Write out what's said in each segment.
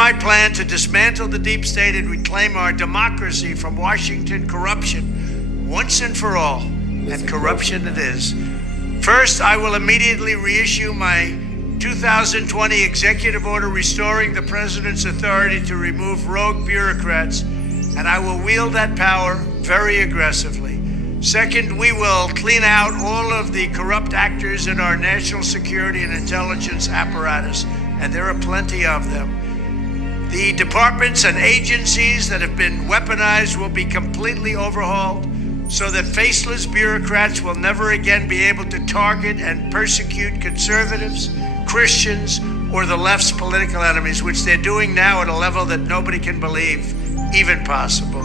my plan to dismantle the deep state and reclaim our democracy from Washington corruption once and for all. And corruption it is. First, I will immediately reissue my 2020 executive order restoring the president's authority to remove rogue bureaucrats, and I will wield that power very aggressively. Second, we will clean out all of the corrupt actors in our national security and intelligence apparatus, and there are plenty of them. The departments and agencies that have been weaponized will be completely overhauled so that faceless bureaucrats will never again be able to target and persecute conservatives, Christians, or the left's political enemies, which they're doing now at a level that nobody can believe even possible.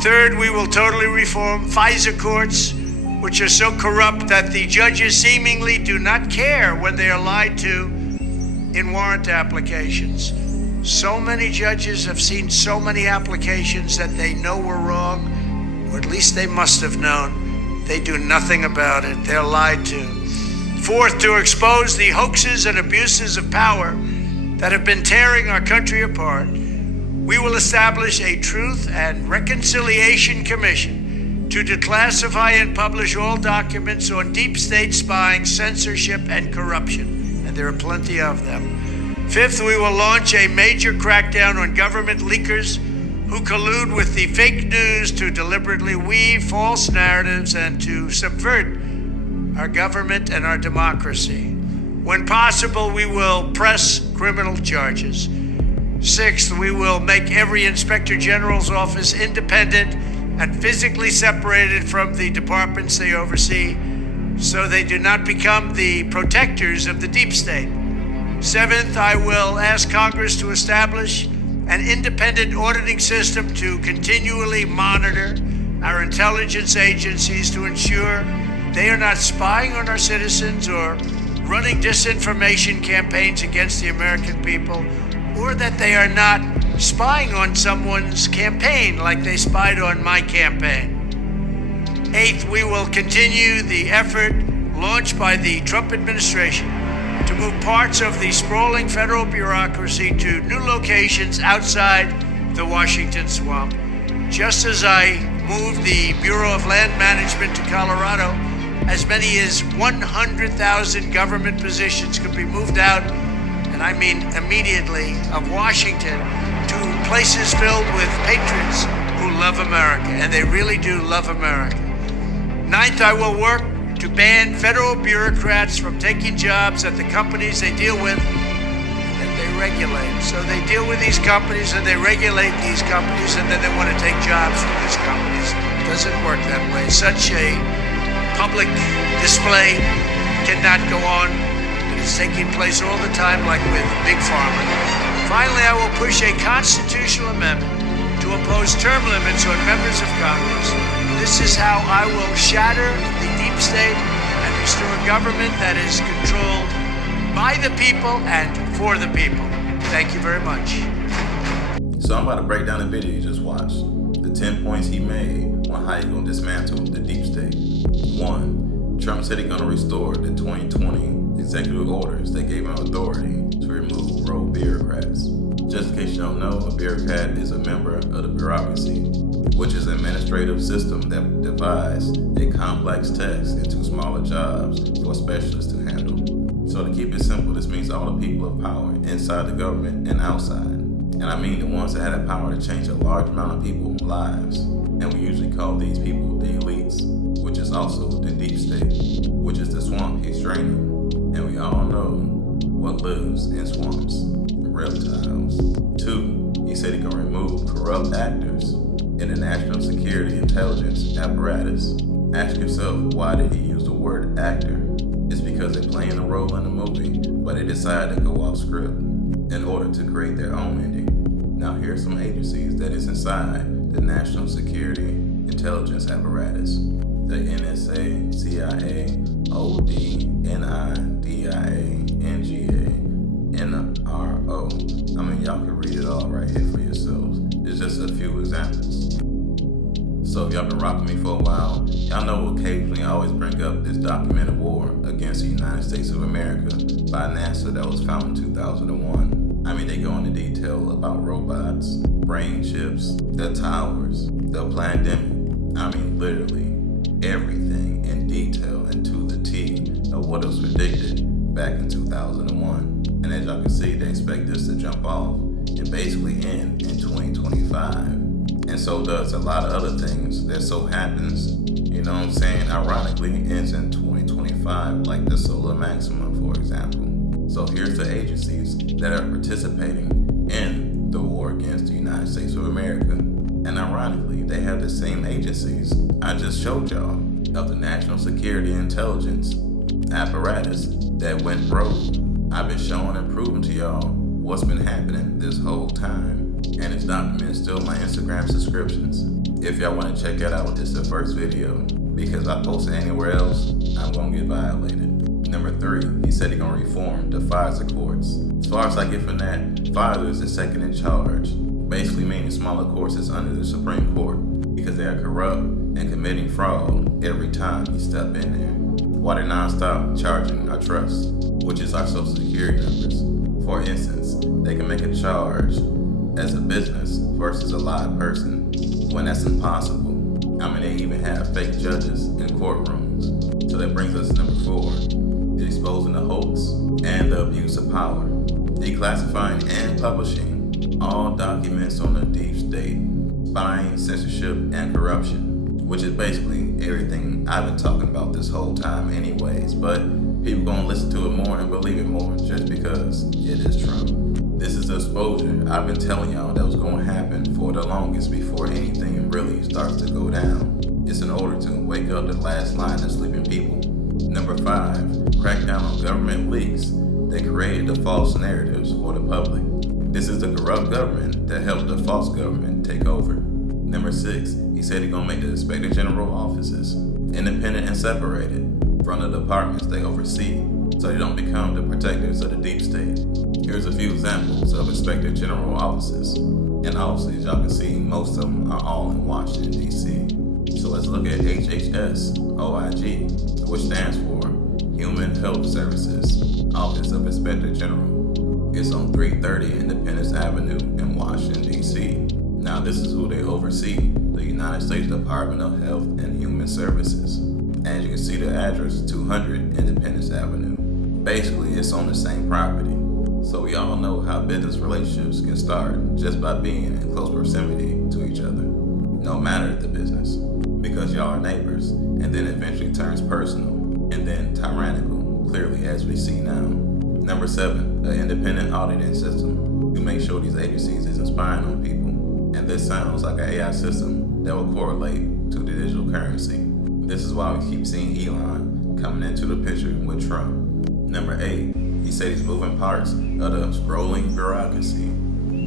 Third, we will totally reform FISA courts, which are so corrupt that the judges seemingly do not care when they are lied to in warrant applications. So many judges have seen so many applications that they know were wrong, or at least they must have known. They do nothing about it. They're lied to. Fourth, to expose the hoaxes and abuses of power that have been tearing our country apart, we will establish a Truth and Reconciliation Commission to declassify and publish all documents on deep state spying, censorship, and corruption, and there are plenty of them. Fifth, we will launch a major crackdown on government leakers who collude with the fake news to deliberately weave false narratives and to subvert our government and our democracy. When possible, we will press criminal charges. Sixth, we will make every Inspector General's office independent and physically separated from the departments they oversee, so they do not become the protectors of the deep state. Seventh, I will ask Congress to establish an independent auditing system to continually monitor our intelligence agencies to ensure they are not spying on our citizens or running disinformation campaigns against the American people, or that they are not spying on someone's campaign like they spied on my campaign. Eighth, we will continue the effort launched by the Trump administration to move parts of the sprawling federal bureaucracy to new locations outside the Washington swamp. Just as I moved the Bureau of Land Management to Colorado, as many as 100,000 government positions could be moved out, and I mean immediately, of Washington to places filled with patriots who love America, and they really do love America. Ninth, I will work to ban federal bureaucrats from taking jobs at the companies they deal with and that they regulate. So they deal with these companies and they regulate these companies, and then they want to take jobs from these companies. It doesn't work that way. Such a public display cannot go on. It is taking place all the time, like with Big Pharma. Finally, I will push a constitutional amendment to impose term limits on members of Congress. This is how I will shatter the deep state and restore a government that is controlled by the people and for the people. Thank you very much. So I'm about to break down the video you just watched. The 10 points he made on how he's going to dismantle the deep state. 1. Trump said he's going to restore the 2020 executive orders that gave him authority to remove rogue bureaucrats. Just in case you don't know, a bureaucrat is a member of the bureaucracy, which is an administrative system that divides a complex text into smaller jobs for specialists to handle. So to keep it simple, this means all the people of power inside the government and outside. And I mean the ones that had the power to change a large amount of people's lives. And we usually call these people the elites, which is also the deep state, which is the swamp he's draining. And we all know what lives in swamps. Reptiles. 2. He said he can remove corrupt actors in the national security intelligence apparatus. Ask yourself, why did he use the word actor? It's because they're playing a role in the movie, but they decided to go off script in order to create their own ending. Now here's some agencies that is inside the national security intelligence apparatus. The NSA, CIA, OD, NIDIA, NGA, NRO. I mean, y'all can read it all right here for yourselves. It's just a few examples. So if y'all been rocking me for a while, y'all know occasionally I always bring up this documented war against the United States of America by NASA that was found in 2001. I mean, they go into detail detail about robots, brain chips, the towers, the pandemic. I mean, literally everything in detail and to the T of what was predicted back in 2001. And as y'all can see, they expect this to jump off and basically end in 2025. And so does a lot of other things that so happens, you know what I'm saying, ironically ends in 2025, like the solar maximum, for example. So here's the agencies that are participating in the war against the United States of America. And ironically, they have the same agencies I just showed y'all of the National Security Intelligence apparatus that went rogue. I've been showing and proving to y'all what's been happening this whole time. And it's documented still in my Instagram subscriptions. If y'all want to check that out, it's the first video. Because if I post it anywhere else, I'm going to get violated. Number 3, he said he's going to reform the FISA courts. As far as I get from that, FISA is the second in charge. Basically meaning smaller courts is under the Supreme Court. Because they are corrupt and committing fraud every time you step in there. While they're non-stop charging our trust, which is our social security numbers. For instance, they can make a charge as a business versus a live person when that's impossible. I mean, they even have fake judges in courtrooms. So that brings us to number 4, exposing the hoax and the abuse of power, declassifying and publishing all documents on the deep state, spying, censorship, and corruption, which is basically everything I've been talking about this whole time anyways, but people gonna listen to it more and believe it more just because it is Trump. This is the exposure I've been telling y'all that was gonna happen for the longest before anything really starts to go down. It's in order to wake up the last line of sleeping people. Number 5, crack down on government leaks that created the false narratives for the public. This is the corrupt government that helped the false government take over. Number 6, he said he's gonna make the Inspector General offices independent and separated from the departments they oversee, so they don't become the protectors of the deep state. Here's a few examples of Inspector General offices. And obviously, as y'all can see, most of them are all in Washington, D.C. So let's look at HHS OIG, which stands for Human Health Services, Office of Inspector General. It's on 330 Independence Avenue in Washington, D.C. Now, this is who they oversee, the United States Department of Health and Human Services. As you can see, the address is 200 Independence Avenue. Basically, it's on the same property. So we all know how business relationships can start just by being in close proximity to each other, no matter the business, because y'all are neighbors, and then eventually turns personal, and then tyrannical, clearly as we see now. Number 7, an independent auditing system to make sure these agencies isn't spying on people. And this sounds like an AI system that will correlate to the digital currency. This is why we keep seeing Elon coming into the picture with Trump. Number 8, he said he's moving parts of the scrolling bureaucracy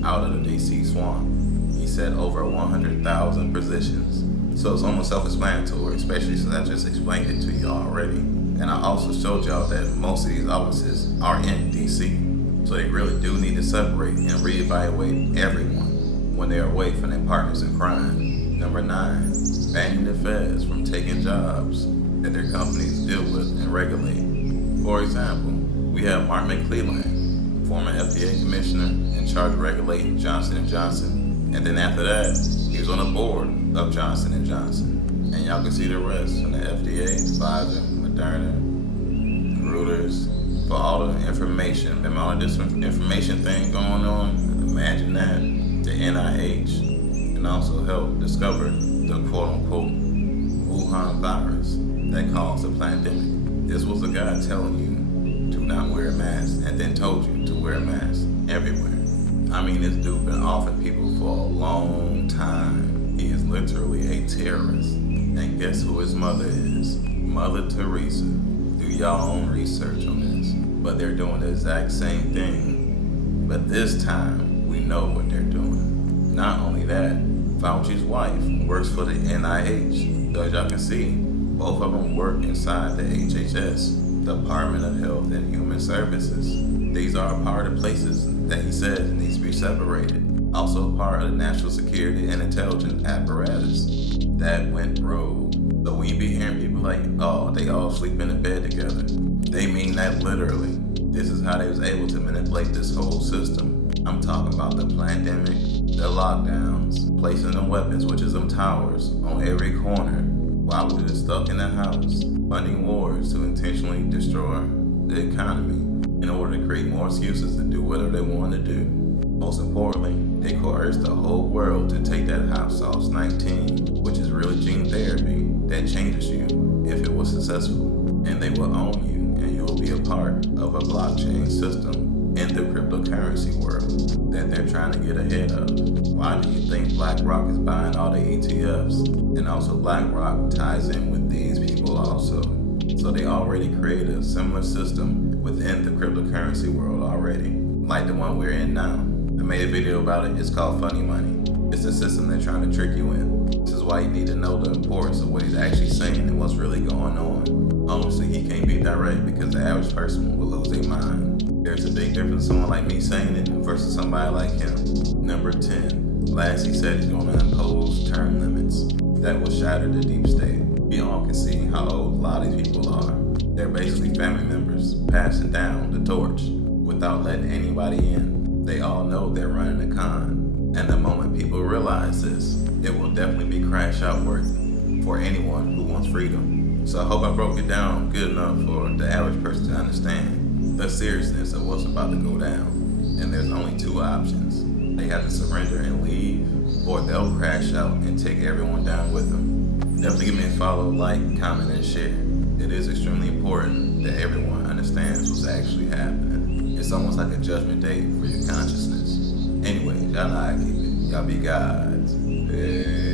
out of the DC swamp. He said over 100,000 positions. So it's almost self-explanatory, especially since I just explained it to you already. And I also showed y'all that most of these offices are in DC. So they really do need to separate and reevaluate everyone when they are away from their partners in crime. Number 9, banning the feds from taking jobs that their companies deal with and regulate. For example, we have Mark McClelland, former FDA commissioner in charge of regulating Johnson & Johnson. And then after that, he was on the board of Johnson & Johnson. And y'all can see the rest from the FDA, Pfizer, Moderna, Reuters, for all the information. Remember all this information thing going on? Imagine that. The NIH can also help discover the quote-unquote Wuhan virus that caused the pandemic. This was a guy telling you to not wear a mask and then told you to wear a mask everywhere. I mean, this dude been offing people for a long time. He is literally a terrorist. And guess who his mother is? Mother Teresa. Do y'all own research on this. But they're doing the exact same thing. But this time, we know what they're doing. Not only that, Fauci's wife works for the NIH. So as y'all can see, both of them work inside the HHS, Department of Health and Human Services. These are a part of places that he says needs to be separated. Also part of the National Security and Intelligence apparatus. That went rogue. So when you be hearing people like, oh, they all sleep in a bed together, they mean that literally. This is how they was able to manipulate this whole system. I'm talking about the pandemic, the lockdowns, placing them weapons, which is them towers, on every corner, while we were stuck in the house, funding wars to intentionally destroy the economy in order to create more excuses to do whatever they want to do. Most importantly, they coerced the whole world to take that hot sauce 19, which is really gene therapy that changes you if it was successful. And they will own you, and you will be a part of a blockchain system in the cryptocurrency world that they're trying to get ahead of. Why do you think BlackRock is buying all the ETFs? And also BlackRock ties in with these people also. So they already created a similar system within the cryptocurrency world already, like the one we're in now. I made a video about it. It's called Funny Money. It's a system they're trying to trick you in. This is why you need to know the importance of what he's actually saying and what's really going on. Obviously, he can't be direct because the average person will lose their mind. There's a big difference someone like me saying it versus somebody like him. Number 10. Last he said he's going to impose term limits that will shatter the deep state. We all can see how old a lot of these people are. They're basically family members passing down the torch without letting anybody in. They all know they're running a con, and the moment people realize this, it will definitely be crash out worthy for anyone who wants freedom. So I hope I broke it down good enough for the average person to understand the seriousness of what's about to go down. And there's only two options. They have to surrender and leave, or they'll crash out and take everyone down with them. Definitely give me a follow, like, comment, and share. It is extremely important that everyone understands what's actually happening. It's almost like a judgment day for your consciousness. Anyways, y'all know how I keep it. Y'all be gods. Peace.